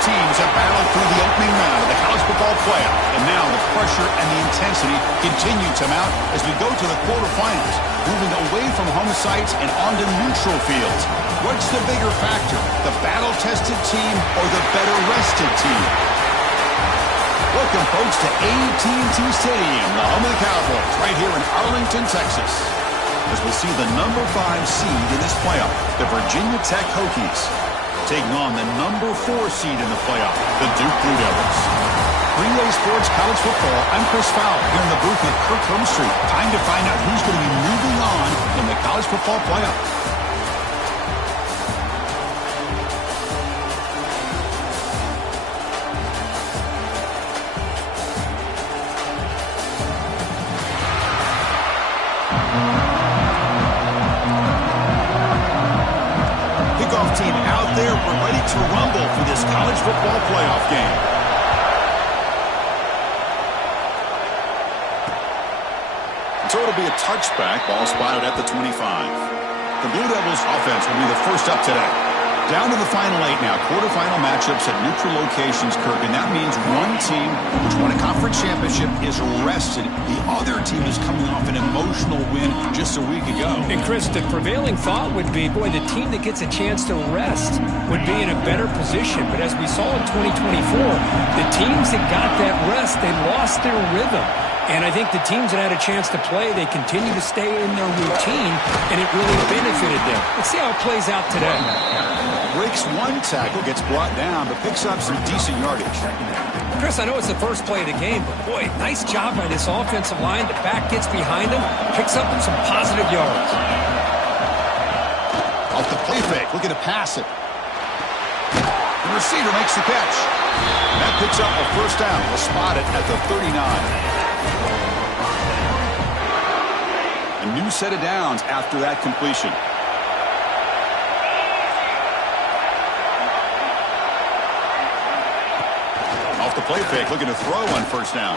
teams have battled through the opening round of the college football playoff, and now the pressure and the intensity continue to mount as we go to the quarterfinals, moving away from home sites and onto neutral fields. What's the bigger factor, the battle-tested team or the better-rested team? Welcome, folks, to AT&T Stadium, the home of the Cowboys, right here in Arlington, Texas, as we see the number 5 seed in this playoff, the Virginia Tech Hokies, taking on the number 4 seed in the playoff, the Duke Blue Devils. Relay Sports College Football, I'm Chris Fowler, here in the booth with Kirk Street. Time to find out who's going to be moving on in the college football playoff. Team out there, we're ready to rumble for this college football playoff game. So it'll be a touchback, ball spotted at the 25. The Blue Devils offense will be the first up today. Down to the final 8 now, quarterfinal matchups at neutral locations, Kirk, and that means one team which won a conference championship is rested. The other team is coming off an emotional win just a week ago. And Chris, the prevailing thought would be, boy, the team that gets a chance to rest would be in a better position. But as we saw in 2024, the teams that got that rest, they lost their rhythm. And I think the teams that had a chance to play, they continue to stay in their routine, and it really benefited them. Let's see how it plays out today. Breaks one tackle, gets brought down, but picks up some decent yardage. Chris, I know it's the first play of the game, but boy, nice job by this offensive line. The back gets behind him, picks up some positive yards. Off the play fake, looking to pass it. The receiver makes the catch. That picks up a first down. We'll spot it at the 39. A new set of downs after that completion. Off the play fake, looking to throw on first down.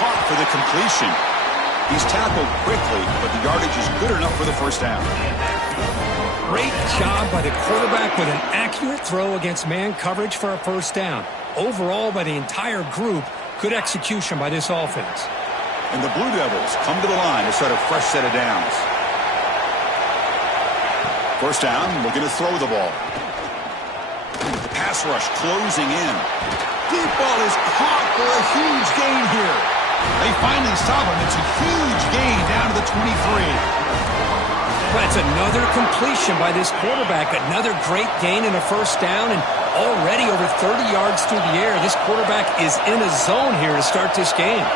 Caught for the completion. He's tackled quickly, but the yardage is good enough for the first down. Great job by the quarterback with an accurate throw against man coverage for a first down. Overall, by the entire group, good execution by this offense. And the Blue Devils come to the line to start a fresh set of downs. First down, looking to throw the ball. The pass rush closing in. Deep ball is caught for a huge gain here. They finally stop him. It's a huge gain down to the 23. That's another completion by this quarterback. Another great gain in a first down, and already over 30 yards through the air. This quarterback is in a zone here to start this game.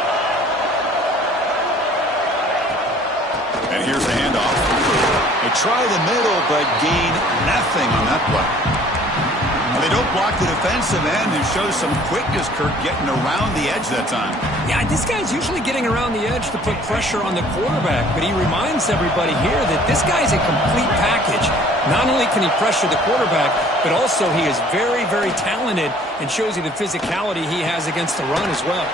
And here's the handoff. They try the middle, but gain nothing on that play. They don't block the defensive end and show some quickness, Kirk, getting around the edge that time. Yeah, this guy's usually getting around the edge to put pressure on the quarterback, but he reminds everybody here that this guy's a complete package. Not only can he pressure the quarterback, but also he is very, very talented and shows you the physicality he has against the run as well.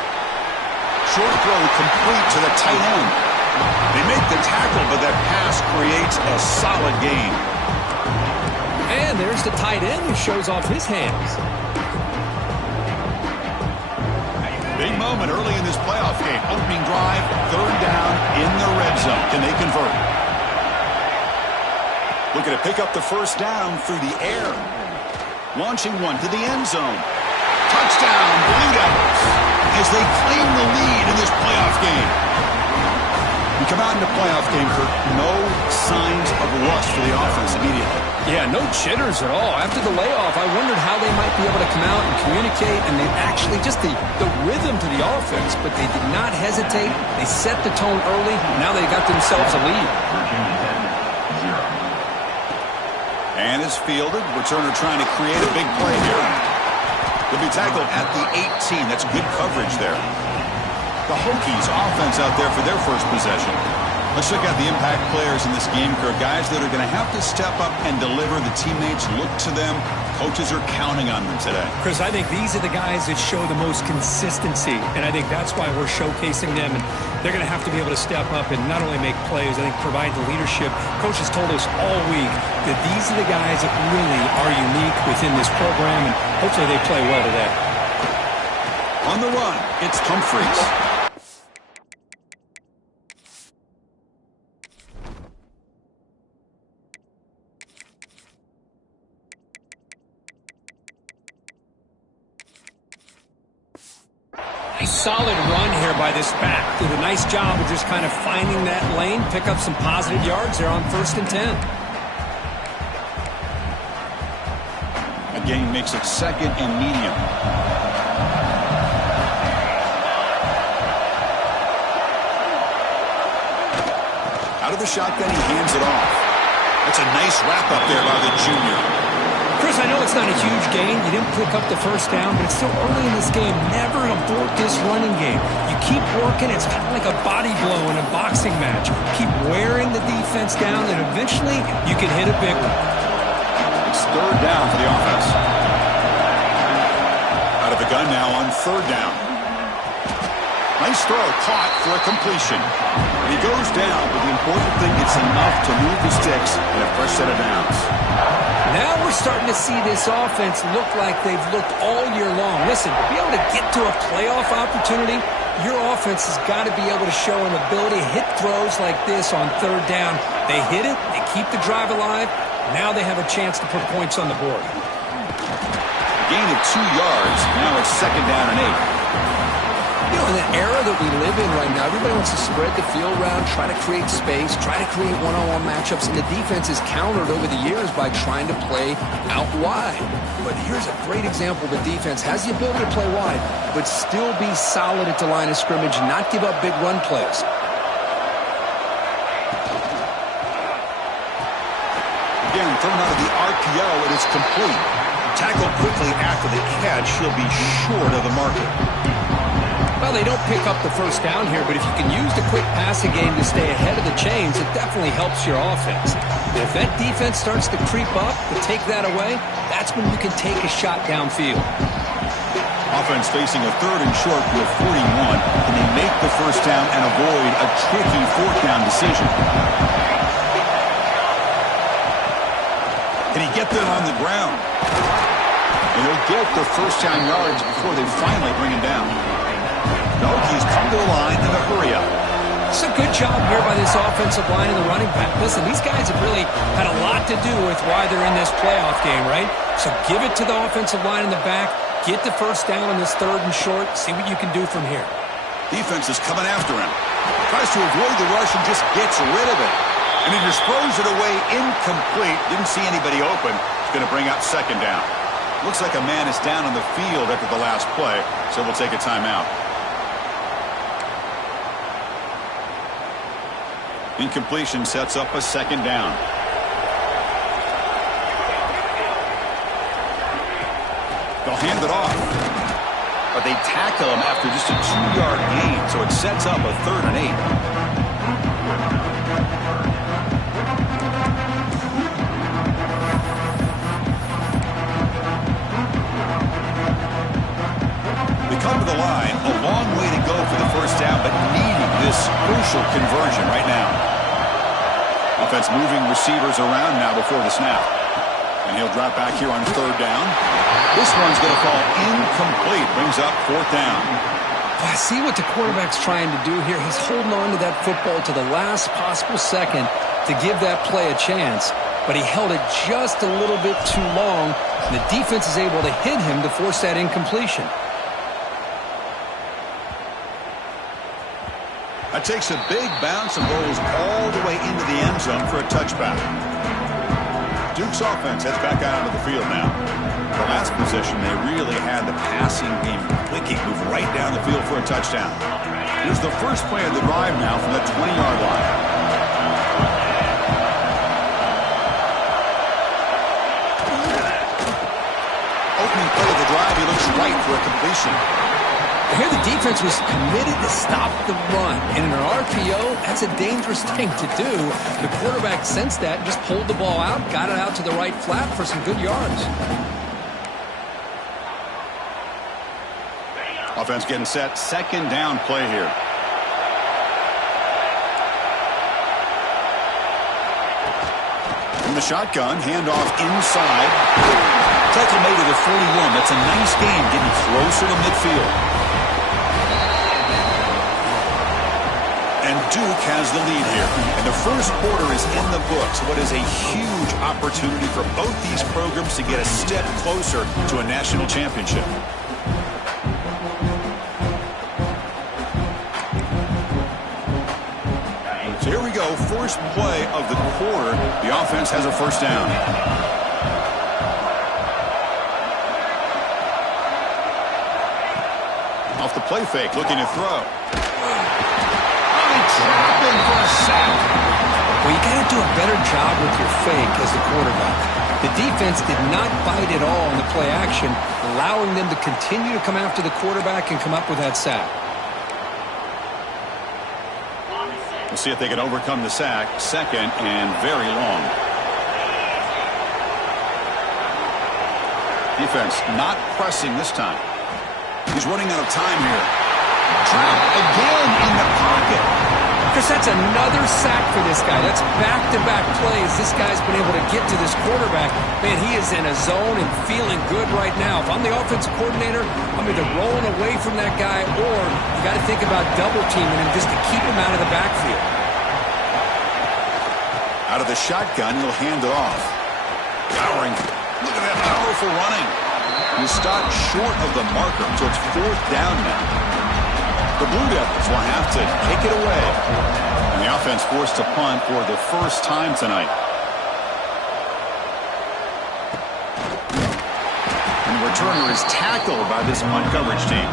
Short throw complete to the tight end. They make the tackle, but that pass creates a solid gain. And there's the tight end who shows off his hands. Big moment early in this playoff game. Opening drive, third down in the red zone. Can they convert? Looking to pick up the first down through the air. Launching one to the end zone. Touchdown, Blue Devils, as they claim the lead in this playoff game. We come out in the playoff game, Kirk, no signs of rust for the offense immediately. Yeah, no jitters at all. After the layoff, I wondered how they might be able to come out and communicate, and they actually just the rhythm to the offense, but they did not hesitate. They set the tone early. Now they got themselves a lead. And is fielded. Returner trying to create a big play here. He'll be tackled at the 18. That's good coverage there. The Hokies offense out there for their first possession. Let's check out the impact players in this game, Kirk. Guys that are going to have to step up and deliver. The teammates look to them. Coaches are counting on them today. Chris, I think these are the guys that show the most consistency, and I think that's why we're showcasing them. And they're going to have to be able to step up and not only make plays, I think provide the leadership. Coach has told us all week that these are the guys that really are unique within this program, and hopefully they play well today. On the run, it's Humphreys. A solid run here by this back. Did a nice job of just kind of finding that lane, pick up some positive yards there on 1st and 10. Again, makes it 2nd and medium. Out of the shotgun, he hands it off. That's a nice wrap up there by the junior. Chris, I know it's not a huge gain. You didn't pick up the 1st down, but it's still early in this game. Never abort this running game. You keep working. It's kind of like a body blow in a boxing match. Keep wearing the defense down, and eventually you can hit a big one. It's 3rd down for the offense. Out of the gun now on 3rd down. Nice throw, caught for a completion. He goes down, but the important thing, it's enough to move the sticks in a fresh set of downs. Now we're starting to see this offense look like they've looked all year long. Listen, to be able to get to a playoff opportunity, your offense has got to be able to show an ability to hit throws like this on 3rd down. They hit it, they keep the drive alive. Now they have a chance to put points on the board. Gain of 2 yards. Now it's 2nd down and 8. You know, in the era that we live in right now, everybody wants to spread the field around, try to create space, try to create one-on-one matchups, and the defense is countered over the years by trying to play out wide. But here's a great example. The defense has the ability to play wide, but still be solid at the line of scrimmage and not give up big run plays. Again, thrown out of the RPO, it is complete. Tackled quickly after the catch, he'll be short of the marker. Well, they don't pick up the 1st down here, but if you can use the quick passing game to stay ahead of the chains, it definitely helps your offense. But if that defense starts to creep up, to take that away, that's when you can take a shot downfield. Offense facing a 3rd and short with 41. Can they make the 1st down and avoid a tricky 4th down decision? Can he get them on the ground? And he'll get the 1st down yards before they finally bring him down. No, he's come to the line in a hurry up. It's a good job here by this offensive line and the running back. Listen, these guys have really had a lot to do with why they're in this playoff game, right? So give it to the offensive line in the back. Get the 1st down on this 3rd and short. See what you can do from here. Defense is coming after him. Tries to avoid the rush and just gets rid of it. And he just throws it away incomplete. Didn't see anybody open. It's going to bring up 2nd down. Looks like a man is down on the field after the last play, so we'll take a timeout. Incompletion sets up a 2nd down. They'll hand it off. But they tackle him after just a 2-yard gain, so it sets up a 3rd and 8. They come to the line, a long way to go for the 1st down, but needing this crucial conversion right now. Offense moving receivers around now before the snap. And he'll drop back here on 3rd down. This one's going to fall incomplete. Brings up 4th down. I see what the quarterback's trying to do here. He's holding on to that football to the last possible second to give that play a chance. But he held it just a little bit too long. And the defense is able to hit him to force that incompletion. That takes a big bounce and rolls all the way into the end zone for a touchback. Duke's offense heads back out onto the field now. The last possession, they really had the passing game clicking, move right down the field for a touchdown. Here's the first play of the drive now from the 20-yard line. Opening play of the drive, he looks right for a completion. Here the defense was committed to stop the run. And in an RPO, that's a dangerous thing to do. The quarterback sensed that and just pulled the ball out, got it out to the right flat for some good yards. Offense getting set. 2nd down play here. From the shotgun, handoff inside. Tackle made at the 41. That's a nice game, getting closer to midfield. And Duke has the lead here. And the first quarter is in the books. What is a huge opportunity for both these programs to get a step closer to a national championship. So here we go, first play of the quarter. The offense has a first down. Off the play fake, looking to throw. Trapping for a sack. Well, you got to do a better job with your fake as the quarterback. The defense did not bite at all in the play action, allowing them to continue to come after the quarterback and come up with that sack. We'll see if they can overcome the sack. Second and very long. Defense not pressing this time. He's running out of time here. Trapped again in the pocket. Because that's another sack for this guy. That's back-to-back plays. This guy's been able to get to this quarterback. Man, he is in a zone and feeling good right now. If I'm the offensive coordinator, I'm either rolling away from that guy or you got to think about double-teaming him just to keep him out of the backfield. Out of the shotgun, he'll hand it off. Powering. Look at that powerful running. He stopped short of the marker, so it's fourth down now. The Blue Devils will have to kick it away. And the offense forced to punt for the first time tonight. And the returner is tackled by this punt coverage team.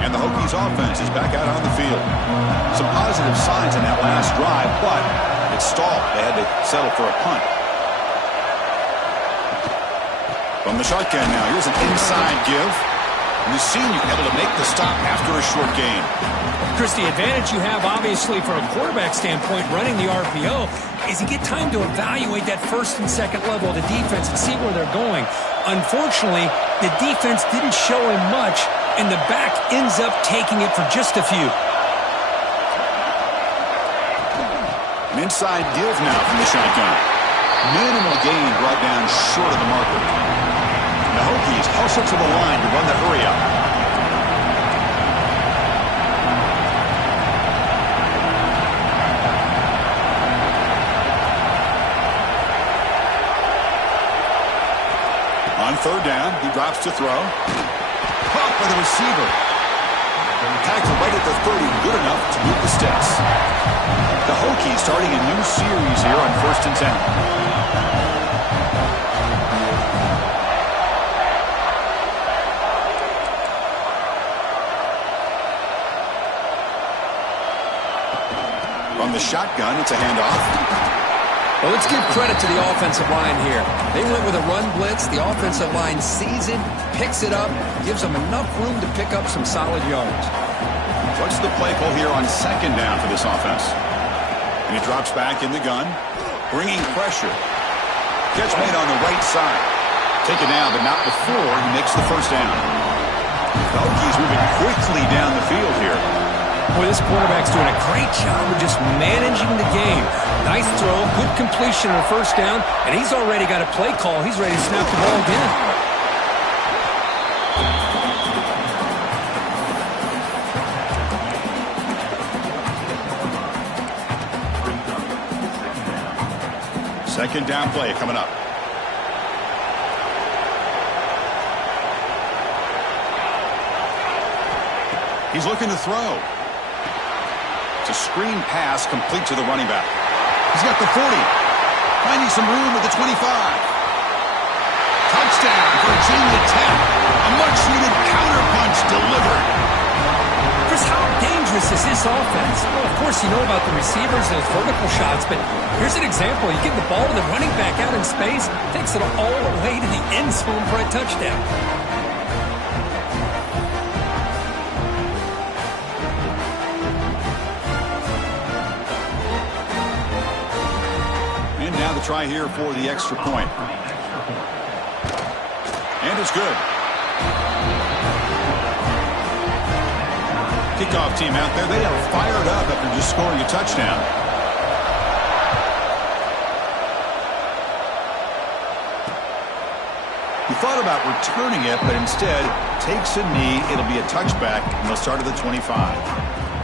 And the Hokies offense is back out on the field. Some positive signs in that last drive, but it stalled. They had to settle for a punt. From the shotgun now, here's an inside give. And the senior able to make the stop after a short gain. Chris, the advantage you have, obviously, from a quarterback standpoint, running the RPO, is you get time to evaluate that first and second level of the defense and see where they're going. Unfortunately, the defense didn't show him much, and the back ends up taking it for just a few. An inside give now from the shotgun. Minimal gain brought down short of the marker. The Hokies hustle to the line to run the hurry up. On third down, he drops to throw. Caught by the receiver. Tackled right at the 30, good enough to move the sticks. The Hokies starting a new series here on 1st and 10. From the shotgun, it's a handoff. Well, let's give credit to the offensive line here. They went with a run blitz. The offensive line sees it, picks it up, gives them enough room to pick up some solid yards. What's the play call here on second down for this offense? And he drops back in the gun, bringing pressure. Catch made on the right side. Taken down, but not before he makes the first down. The Hokies moving quickly down the field here. Boy, this quarterback's doing a great job of just managing the game. Nice throw, good completion on a first down, and he's already got a play call. He's ready to snap the ball again. Second down play coming up. He's looking to throw. It's a screen pass complete to the running back. He's got the 40. Finding some room at the 25. Touchdown, Virginia Tech. A much-needed counterpunch delivered. Chris, how dangerous is this offense? Well, of course, you know about the receivers and those vertical shots, but here's an example. You give the ball to the running back out in space, takes it all the way to the end zone for a touchdown. Now the try here for the extra point. And it's good. Kickoff team out there, they are fired up after just scoring a touchdown. thought about returning it, but instead takes a knee. It'll be a touchback, and they'll start at the 25.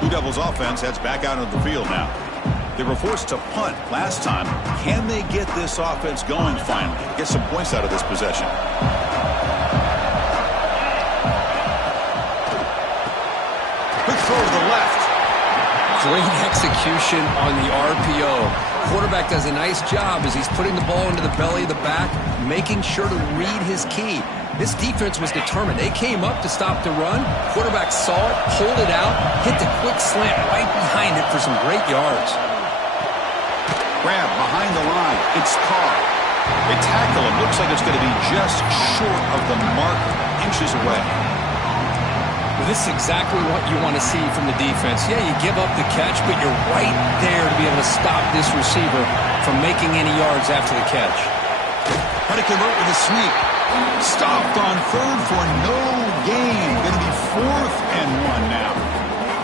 Blue Devils offense heads back out onto the field now. They were forced to punt last time. Can they get this offense going finally? Get some points out of this possession. Quick throw to the left. Great execution on the RPO. Quarterback does a nice job as he's putting the ball into the belly of the back, making sure to read his key. This defense was determined. They came up to stop the run. Quarterback saw it, pulled it out, hit the quick slant right behind it for some great yards. Grab behind the line. It's Carr. They tackle him. Looks like it's going to be just short of the mark, inches away. Well, this is exactly what you want to see from the defense. Yeah, you give up the catch, but you're right there to be able to stop this receiver from making any yards after the catch. Try to convert with a sneak. Stopped on third for no gain. Going to be 4th and 1 now.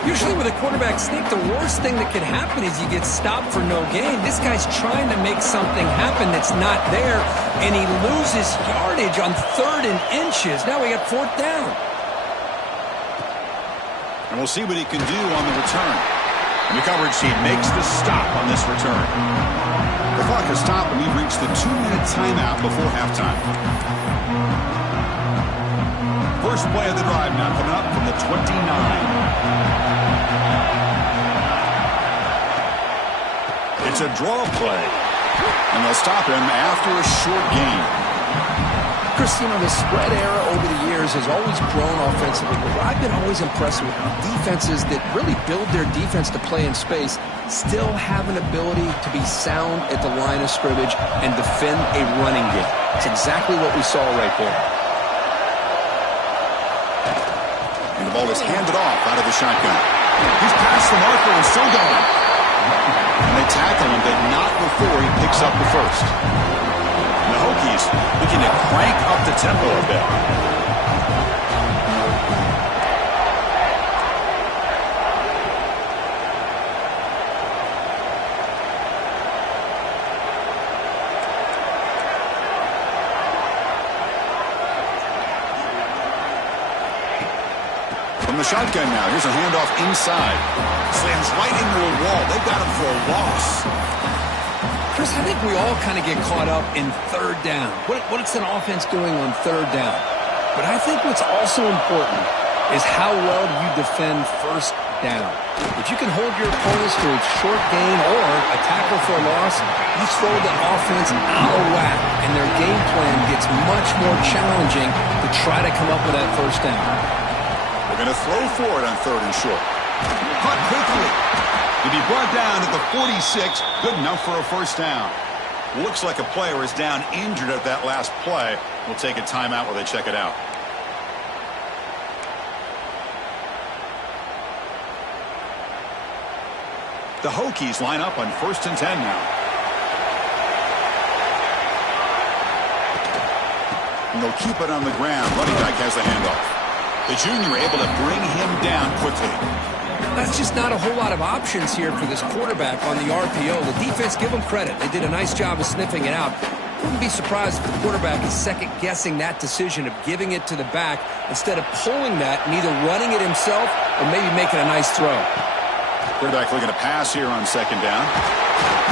Usually with a quarterback sneak, the worst thing that could happen is you get stopped for no gain. This guy's trying to make something happen that's not there, and he loses yardage on 3rd and inches. Now we got 4th down. And we'll see what he can do on the return. And the coverage team makes the stop on this return. The clock has stopped, and we've reached the 2-minute timeout before halftime. First play of the drive now coming up from the 29. It's a draw play, and they'll stop him after a short gain. Chris, you know, the spread era over the years has always grown offensively, but I've been always impressed with defenses that really build their defense to play in space, still have an ability to be sound at the line of scrimmage and defend a running game. It's exactly what we saw right there. And the ball is handed off out of the shotgun. He's past the marker and still going. And they tackle him, but not before he picks up the first. And the Hokies looking to crank up the tempo a bit. From the shotgun now, here's a handoff inside. Slams right into a wall. They've got him for a loss. Chris, I think we all kind of get caught up in 3rd down. What's an offense doing on 3rd down? But I think what's also important is how well do you defend 1st down. If you can hold your opponents to a short gain or a tackle for a loss, you throw the offense out of whack, and their game plan gets much more challenging to try to come up with that 1st down. They're going to throw for it on 3rd and short. Caught quickly. To be brought down at the 46, good enough for a 1st down. Looks like a player is down injured at that last play. We'll take a timeout while they check it out. The Hokies line up on 1st and 10 now. And they'll keep it on the ground. Running back has the handoff. The junior able to bring him down quickly. That's just not a whole lot of options here for this quarterback on the RPO. The defense, give them credit. They did a nice job of sniffing it out. Wouldn't be surprised if the quarterback is second-guessing that decision of giving it to the back instead of pulling that and either running it himself or maybe making a nice throw. Quarterback looking to pass here on 2nd down.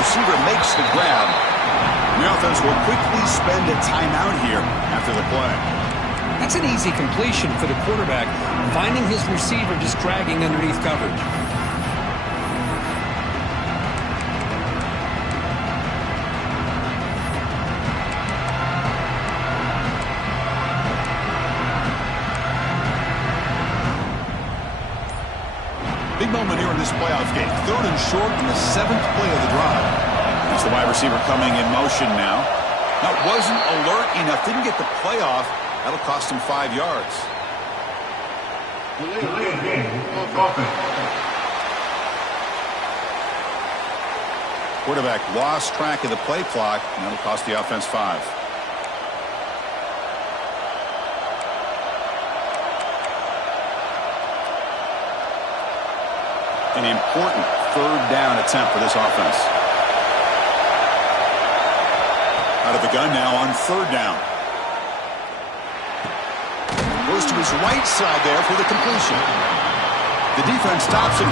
Receiver makes the grab. The offense will quickly spend a timeout here after the play. That's an easy completion for the quarterback, finding his receiver just dragging underneath coverage. Big moment here in this playoff game. 3rd and short in the 7th play of the drive. It's the wide receiver coming in motion now. That wasn't alert enough. Didn't get the play off. That'll cost him 5 yards. Quarterback lost track of the play clock, and that'll cost the offense 5. An important 3rd down attempt for this offense. Out of the gun now on 3rd down. to his right side there for the completion. The defense stops him.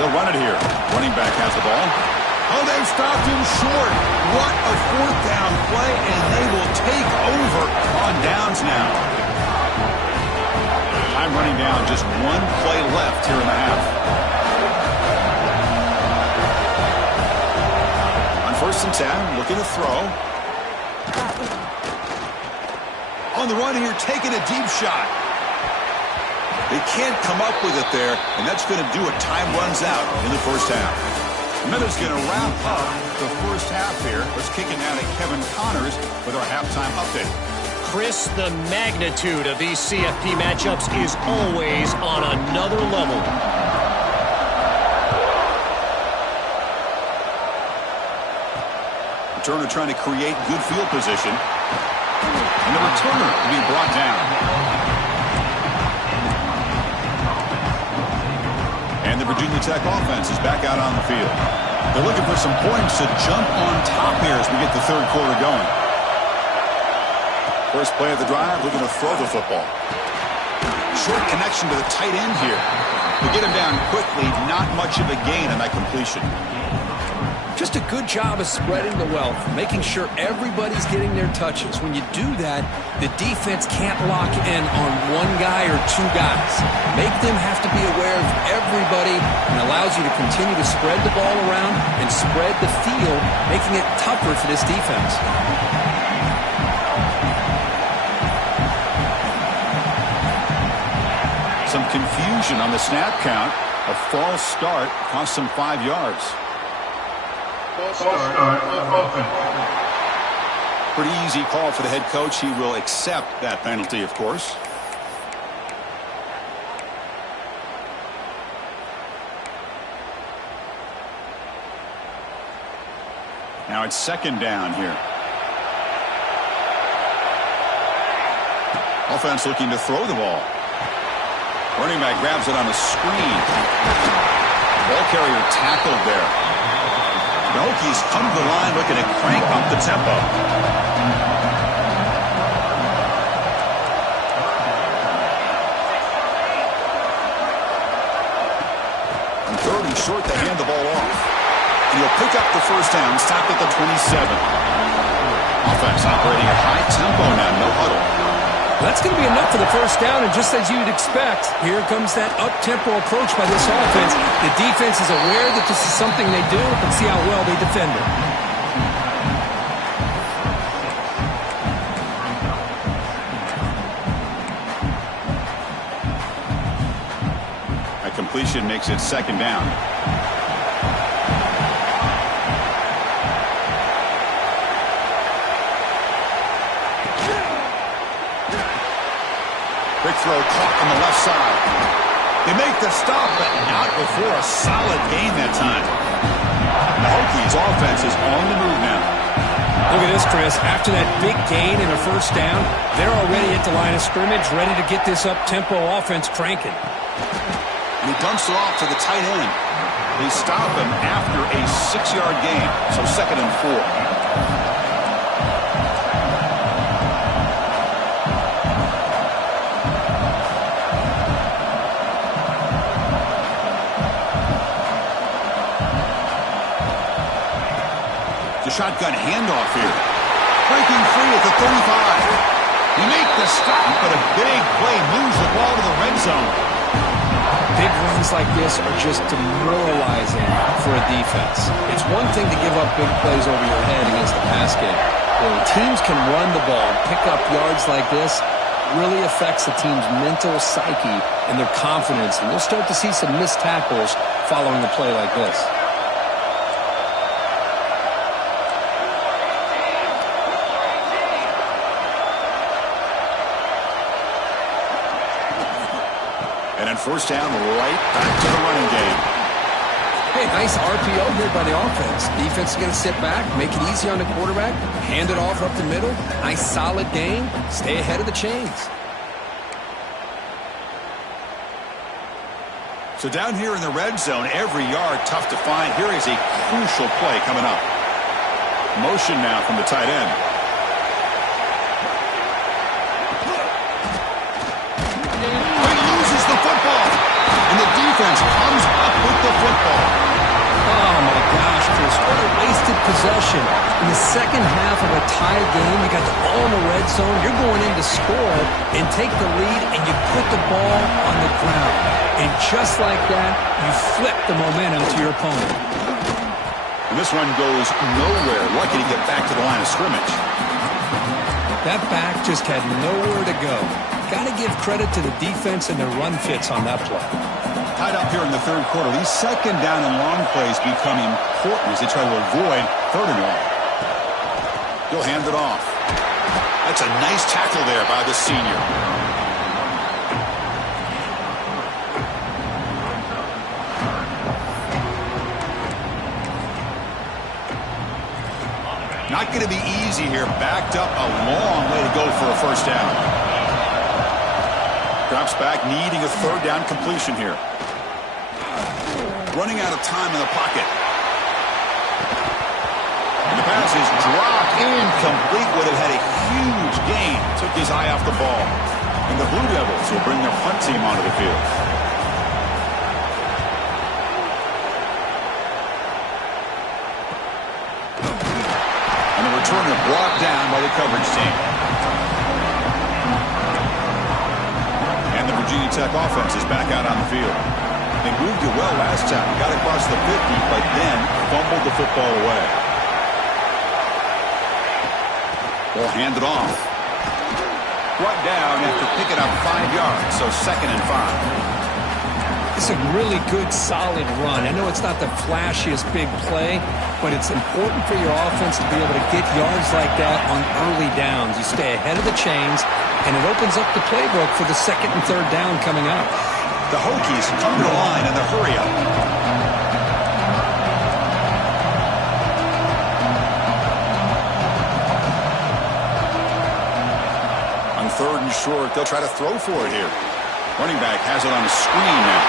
They'll run it here. Running back has the ball. Oh, they've stopped him short. What a fourth down play, and they will take over on downs now. Time running down, just one play left here in the half. On 1st and 10, looking to throw. On the run here, taking a deep shot. They can't come up with it there, and that's going to do it. Time runs out in the first half. Miller's going to wrap up the first half here. Let's kick it now to Kevin Connors with our halftime update. Chris, the magnitude of these CFP matchups is always on another level. Returner trying to create good field position. And the returner to be brought down. And the Virginia Tech offense is back out on the field. They're looking for some points to jump on top here as we get the third quarter going. First play of the drive, looking to throw the football. Short connection to the tight end here. To get him down quickly, not much of a gain on that completion. Just a good job of spreading the wealth, making sure everybody's getting their touches. When you do that, the defense can't lock in on one guy or two guys. Make them have to be aware of everybody and allows you to continue to spread the ball around and spread the field, making it tougher for this defense. Some confusion on the snap count. A false start cost them 5 yards. Pretty easy call for the head coach. He will accept that penalty, of course. Now it's second down here. Offense looking to throw the ball. Running back grabs it on a screen. Ball carrier tackled there. The Hokies come to the line looking to crank up the tempo. And 3rd and short, they hand the ball off. And he'll pick up the first down, stop at the 27. Offense operating at high tempo now, no huddle. That's going to be enough for the first down, and just as you'd expect, here comes that up-tempo approach by this offense. The defense is aware that this is something they do, and see how well they defend it. A completion makes it second down. Quick throw caught on the left side. They make the stop, but not before a solid gain that time. The Hokies offense is on the move now. Look at this, Chris. After that big gain and a first down, they're already at the line of scrimmage, ready to get this up-tempo offense cranking. And he dumps it off to the tight end. They stop him after a 6-yard gain, so 2nd and 4. Shotgun handoff here. Breaking free at the 35. You make the stop, but a big play moves the ball to the red zone. Big runs like this are just demoralizing for a defense. It's one thing to give up big plays over your head against the pass game. When teams can run the ball and pick up yards like this, really affects the team's mental psyche and their confidence. And we'll start to see some missed tackles following a play like this. And on first down, right back to the running game. Hey, nice RPO here by the offense. Defense is going to sit back, make it easy on the quarterback, hand it off up the middle. Nice solid gain. Stay ahead of the chains. So down here in the red zone, every yard tough to find. Here is a crucial play coming up. Motion now from the tight end. He loses the football. And the defense comes up with the football. Oh, my gosh, Chris, what a wasted possession. In the second half of a tied game, you got the ball in the red zone. You're going in to score and take the lead, and you put the ball on the ground. And just like that, you flip the momentum to your opponent. And this one goes nowhere. Lucky to get back to the line of scrimmage. That back just had nowhere to go. Got to give credit to the defense and their run fits on that play. Tied up here in the third quarter. These second down and long plays become important as they try to avoid third and long. He'll hand it off. That's a nice tackle there by the senior. Not going to be easy here. Backed up a long way to go for a first down. Drops back, needing a third down completion here. Running out of time in the pocket. And the pass is dropped. Incomplete. Would have had a huge gain. Took his eye off the ball. And the Blue Devils will bring their punt team onto the field. And the returner brought down by the coverage team. And the Virginia Tech offense is back out on the field. They moved it well last time. Got across the 50, but then fumbled the football away. Ball handed off. Brought down after picking up 5 yards, so 2nd and 5. It's a really good, solid run. I know it's not the flashiest big play, but it's important for your offense to be able to get yards like that on early downs. You stay ahead of the chains, and it opens up the playbook for the 2nd and 3rd down coming up. The Hokies come to the line in the hurry-up. On 3rd and short, they'll try to throw for it here. Running back has it on a screen now.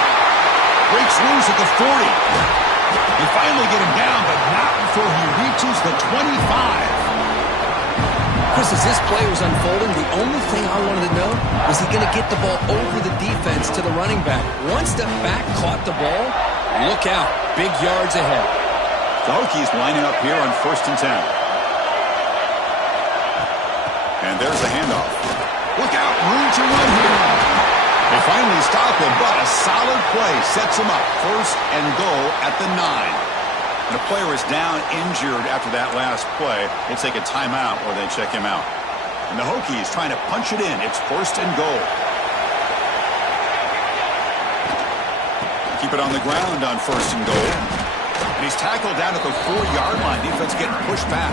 Breaks loose at the 40. They finally get him down, but not before he reaches the 25. Chris, as this play was unfolding, the only thing I wanted to know was he going to get the ball over the defense to the running back. Once the back caught the ball, look out. Big yards ahead. The Hokies lining up here on 1st and 10. And there's the handoff. Look out, room to run here. They finally stop him, but a solid play sets him up. 1st and goal at the 9. And the player is down injured after that last play. We'll take a timeout or they check him out. And the Hokies trying to punch it in. It's 1st and goal. Keep it on the ground on 1st and goal. And he's tackled down at the 4-yard line. Defense getting pushed back.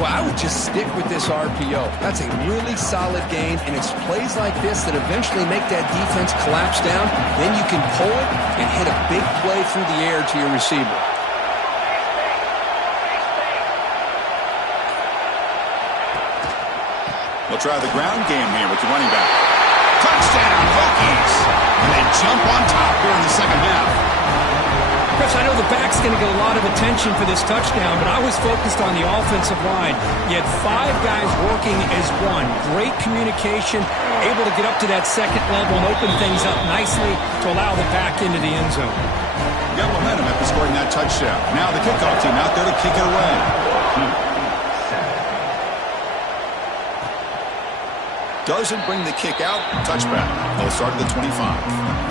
Well, I would just stick with this RPO. That's a really solid gain, and it's plays like this that eventually make that defense collapse down. Then you can pull it and hit a big play through the air to your receiver. They'll try the ground game here with the running back. Touchdown, Hokies! And they jump on top here in the second half. Chris, I know the back's going to get a lot of attention for this touchdown, but I was focused on the offensive line. You had 5 guys working as one. Great communication, able to get up to that 2nd level and open things up nicely to allow the back into the end zone. Got momentum after scoring that touchdown. Now the kickoff team out there to kick it away. Doesn't bring the kick out. Touchback. They'll start at the 25.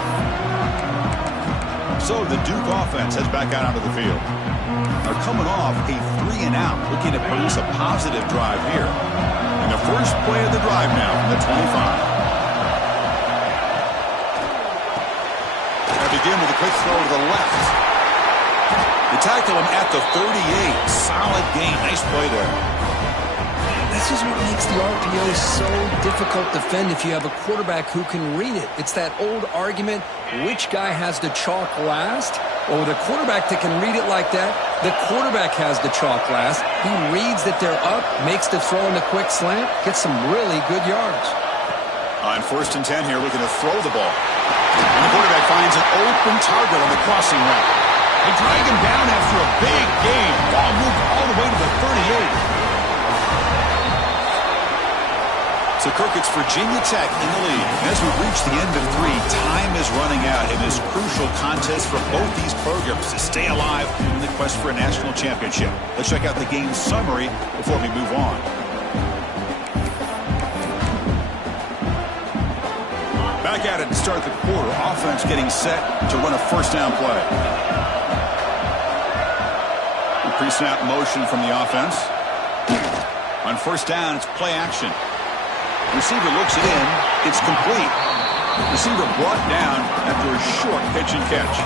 So the Duke offense heads back out onto the field. They're coming off a 3-and-out, looking to produce a positive drive here. And the first play of the drive now from the 25. They begin with a quick throw to the left. They tackle him at the 38. Solid gain. Nice play there. This is what makes the RPO so difficult to defend if you have a quarterback who can read it. It's that old argument, which guy has the chalk last? Well, with a quarterback that can read it like that, the quarterback has the chalk last. He reads that they're up, makes the throw in the quick slant, gets some really good yards. On 1st and 10 here, looking to throw the ball. And the quarterback finds an open target on the crossing route. They drag him down after a big game. Ball moved all the way to the 38. So, Kirk, it's Virginia Tech in the lead. As we reach the end of 3, time is running out in this crucial contest for both these programs to stay alive in the quest for a national championship. Let's check out the game summary before we move on. Back at it to start the quarter. Offense getting set to run a first down play. Pre-snap motion from the offense. On first down, it's play action. Receiver looks it in. It's complete. Receiver brought down after a short pitch and catch.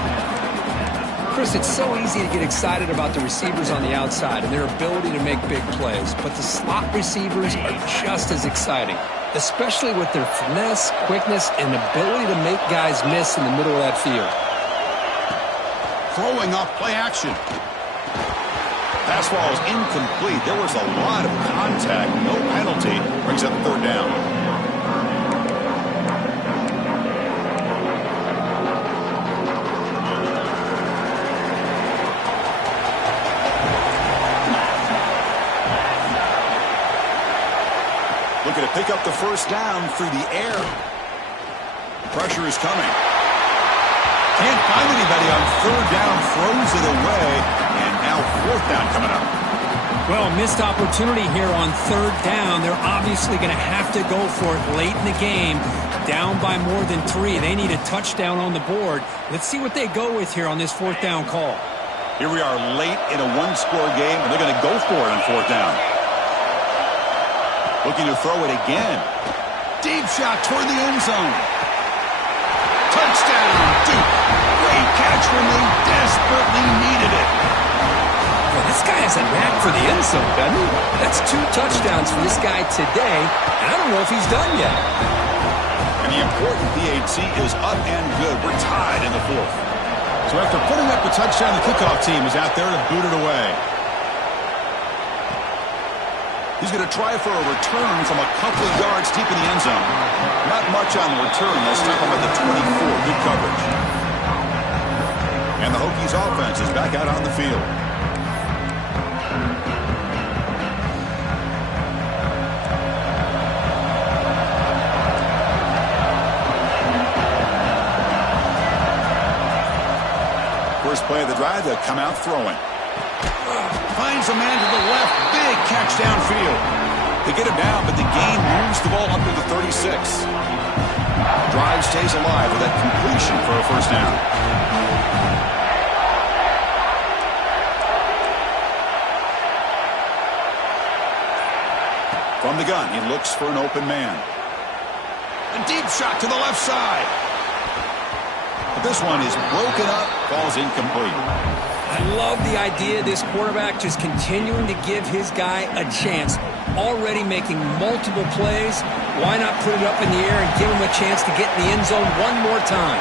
Chris, it's so easy to get excited about the receivers on the outside and their ability to make big plays, but the slot receivers are just as exciting, especially with their finesse, quickness, and ability to make guys miss in the middle of that field. Throwing off play action. Pass ball is incomplete. There was a lot of contact. No penalty. Brings up third down. Looking to pick up the first down through the air. Pressure is coming. Can't find anybody on third down. Throws it away. And now fourth down coming up. Well, missed opportunity here on third down. They're obviously going to have to go for it late in the game. Down by more than 3. They need a touchdown on the board. Let's see what they go with here on this fourth down call. Here we are late in a one-score game, and they're going to go for it on fourth down. Looking to throw it again. Deep shot toward the end zone. Touchdown, Duke. Great catch when they desperately needed it. Well, this guy has a knack for the end zone, doesn't he? That's 2 touchdowns for this guy today, and I don't know if he's done yet. And the important PAT is up and good. We're tied in the fourth. So after putting up the touchdown, the kickoff team is out there to boot it away. He's going to try for a return from a couple of yards deep in the end zone. Not much on the return. They'll stop him at the 24. Good coverage. And the Hokies offense is back out on the field. First play of the drive, they'll come out throwing. Finds a man to the left. Big catch downfield. They get him down, but the gain moves the ball up to the 36. Drive stays alive with that completion for a first down. From the gun, he looks for an open man. A deep shot to the left side. But this one is broken up, falls incomplete. I love the idea of this quarterback just continuing to give his guy a chance. Already making multiple plays. Why not put it up in the air and give him a chance to get in the end zone one more time?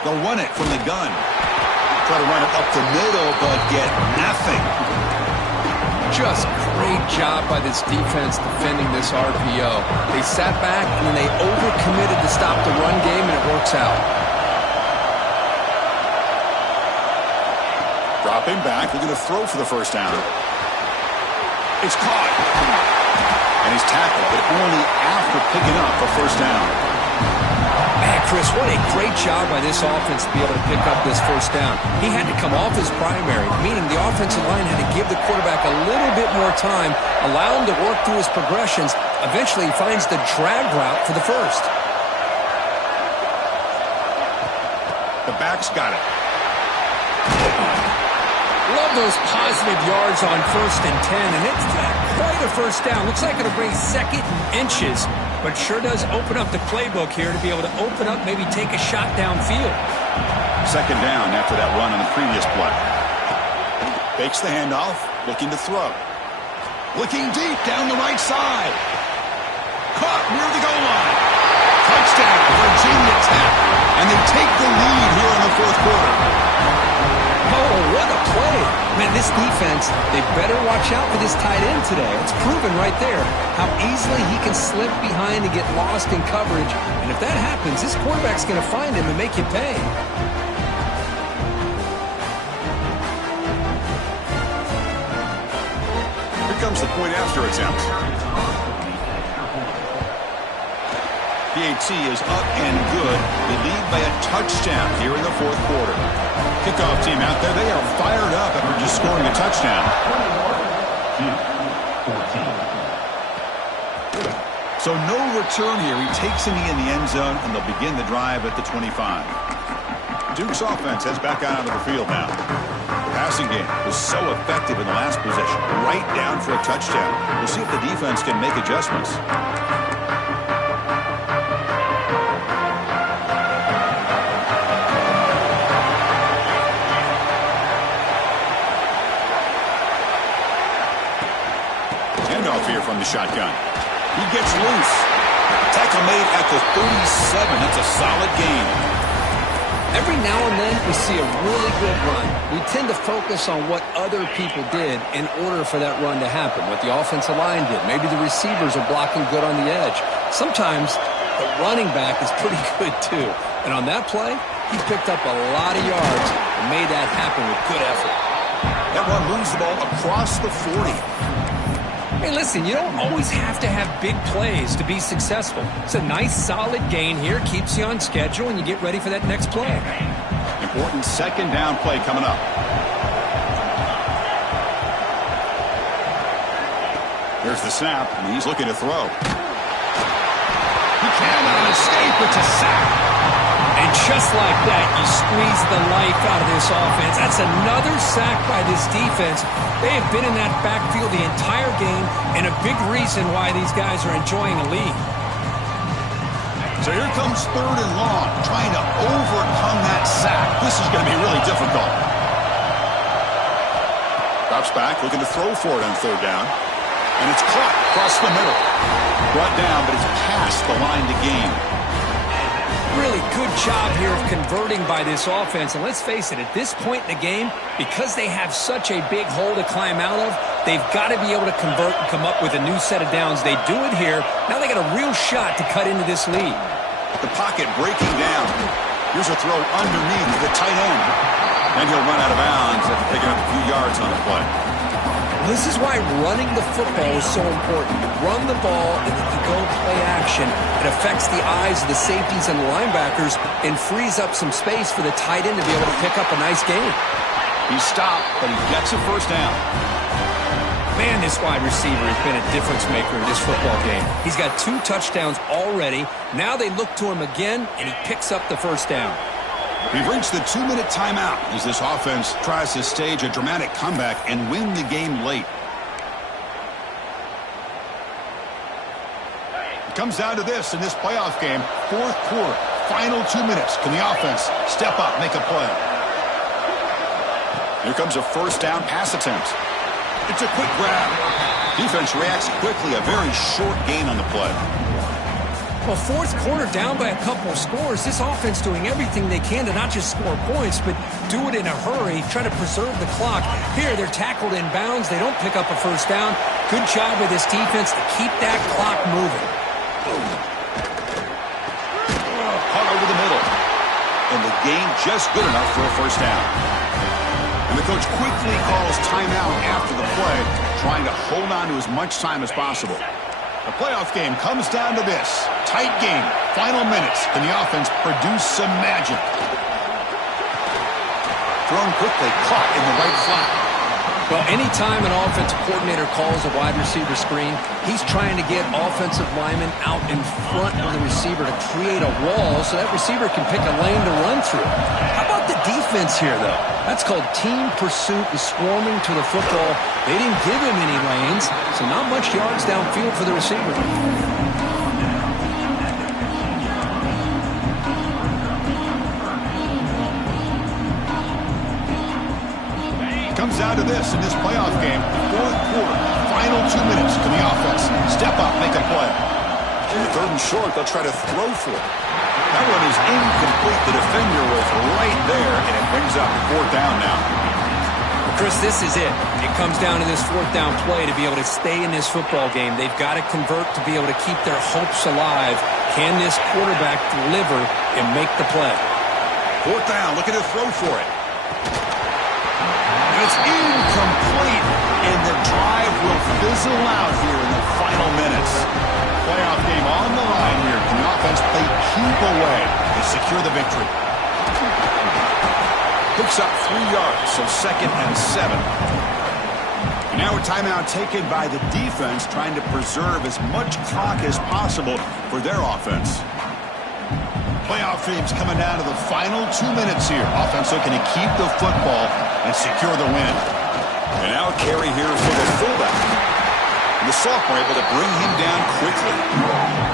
They'll run it from the gun. Try to run it up the middle, but get nothing. Just great job by this defense defending this RPO. They sat back and then they overcommitted to stop the run game, and it works out. Dropping back, they're going to throw for the first down. It's caught. And he's tackled, but only after picking up the first down. Man, Chris, what a great job by this offense to be able to pick up this first down. He had to come off his primary, meaning the offensive line had to give the quarterback a little bit more time, allow him to work through his progressions. Eventually, he finds the drag route for the first. The back's got it. Love those positive yards on 1st and 10, and it's quite a first down. Looks like it'll bring second and inches, but sure does open up the playbook here to be able to open up, maybe take a shot downfield. Second down after that run on the previous play. Fakes the handoff, looking to throw. Looking deep down the right side. Caught near the goal line. Touchdown, Virginia Tech. And they take the lead here in the fourth quarter. Oh, what a play. Man, this defense, they better watch out for this tight end today. It's proven right there how easily he can slip behind and get lost in coverage. And if that happens, this quarterback's going to find him and make you pay. Here comes the point after attempt. PAT is up and good. They lead by a touchdown here in the fourth quarter. Kickoff team out there, they are fired up after just scoring a touchdown. So no return here. He takes a knee in the end zone, and they'll begin the drive at the 25. Duke's offense heads back out onto the field now. The passing game was so effective in the last possession, right down for a touchdown. We'll see if the defense can make adjustments. Here from the shotgun. He gets loose. Tackle made at the 37. That's a solid gain. Every now and then we see a really good run. We tend to focus on what other people did in order for that run to happen, what the offensive line did. Maybe the receivers are blocking good on the edge. Sometimes the running back is pretty good too. And on that play, he picked up a lot of yards and made that happen with good effort. That run moves the ball across the 40. Hey, listen, you don't always have to have big plays to be successful. It's a nice, solid gain here, keeps you on schedule, and you get ready for that next play. Important second down play coming up. There's the snap, and he's looking to throw. He cannot escape. It's a sack. And just like that, you squeeze the life out of this offense. That's another sack by this defense. They have been in that backfield the entire game, and a big reason why these guys are enjoying a lead. So here comes third and long, trying to overcome that sack. This is going to be really difficult. Drops back, looking to throw for it on third down. And it's caught across the middle. Brought down, but it's past the line to gain. Really good job here of converting by this offense. And let's face it, at this point in the game, because they have such a big hole to climb out of, they've got to be able to convert and come up with a new set of downs. They do it here. Now they got a real shot to cut into this lead. The pocket breaking down. Here's a throw underneath the tight end. And he'll run out of bounds after picking up a few yards on the play. This is why running the football is so important. You run the ball and then you go play action. It affects the eyes of the safeties and the linebackers and frees up some space for the tight end to be able to pick up a nice gain. He stopped, but he gets a first down. Man, this wide receiver has been a difference maker in this football game. He's got 2 touchdowns already. Now they look to him again, and he picks up the first down. We've reached the 2-minute timeout as this offense tries to stage a dramatic comeback and win the game late. It comes down to this in this playoff game. Fourth quarter, final 2 minutes. Can the offense step up, make a play? Here comes a first down pass attempt. It's a quick grab. Defense reacts quickly, a very short gain on the play. Well, fourth quarter down by a couple of scores. This offense doing everything they can to not just score points, but do it in a hurry, try to preserve the clock. Here, they're tackled in bounds. They don't pick up a first down. Good job with this defense to keep that clock moving. Caught over the middle. And the gain just good enough for a first down. And the coach quickly calls timeout after the play, trying to hold on to as much time as possible. The playoff game comes down to this. Tight game, final minutes. Can the offense produce some magic? Thrown quickly, caught in the right flat. Well, anytime an offensive coordinator calls a wide receiver screen, he's trying to get offensive linemen out in front of the receiver to create a wall so that receiver can pick a lane to run through. How about the defense here, though? That's called team pursuit and swarming to the football. They didn't give him any lanes, so not much yards downfield for the receiver. Comes down to this in this playoff game. Fourth quarter, final 2 minutes. Can the offense step up, make a play? In the third and short, they'll try to throw for it. That one is incomplete. The defender was right there, and it brings up fourth down now. Chris, this is it. It comes down to this fourth down play to be able to stay in this football game. They've got to convert to be able to keep their hopes alive. Can this quarterback deliver and make the play? Fourth down, looking to throw for it. And it's incomplete, and the drive will fizzle out here in the final minutes. Playoff game on the line here. Can the offense play keep away to secure the victory? Picks up 3 yards, so 2nd and 7. And now a timeout taken by the defense, trying to preserve as much clock as possible for their offense. Playoff games coming down to the final 2 minutes here. Offense looking to keep the football and secure the win. And now a carry here for the fullback. And the sophomore able to bring him down quickly.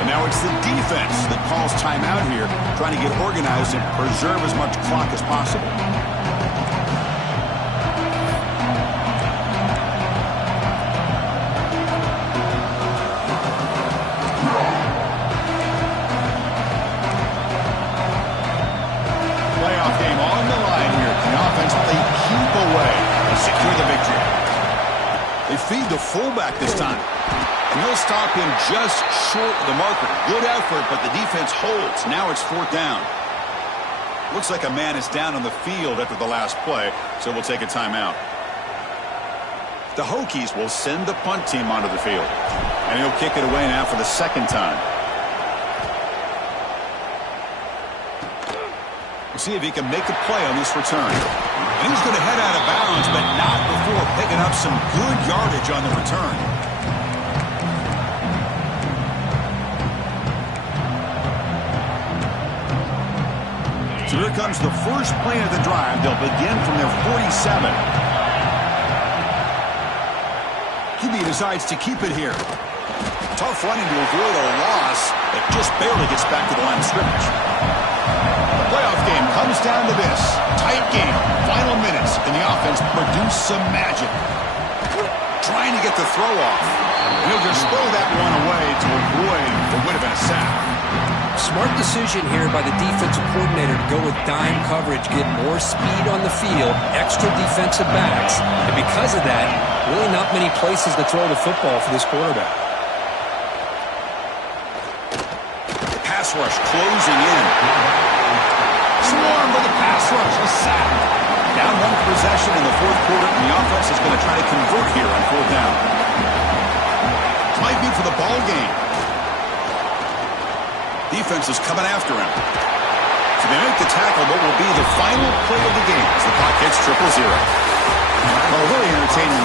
And now it's the defense that calls timeout here, trying to get organized and preserve as much clock as possible. Playoff game on the line here. Can the offense play keep away and secure the victory? They feed the fullback this time. And he'll stop him just short of the marker. Good effort, but the defense holds. Now it's 4th down. Looks like a man is down on the field after the last play, so we'll take a timeout. The Hokies will send the punt team onto the field. And he'll kick it away now for the 2nd time. We'll see if he can make a play on this return. And he's going to head out of bounds, but not before picking up some good yardage on the return. So here comes the first play of the drive. They'll begin from their 47. QB decides to keep it here. Tough running to avoid a loss that just barely gets back to the line of scrimmage. The playoff game comes down to this. Tight game, final minutes, and the offense produce some magic. Trying to get the throw off. And he'll just throw that one away to avoid what would have been a sack. Smart decision here by the defensive coordinator to go with dime coverage, get more speed on the field, extra defensive backs, and because of that, really not many places to throw the football for this quarterback. The pass rush closing in. Swarm for the pass rush, a sack. Down 1 possession in the 4th quarter, and the offense is going to try to convert here on 4th down. Might be for the ball game. Defense is coming after him. So they make the tackle, what will be the final play of the game as the clock hits 0-0. Well, a really entertaining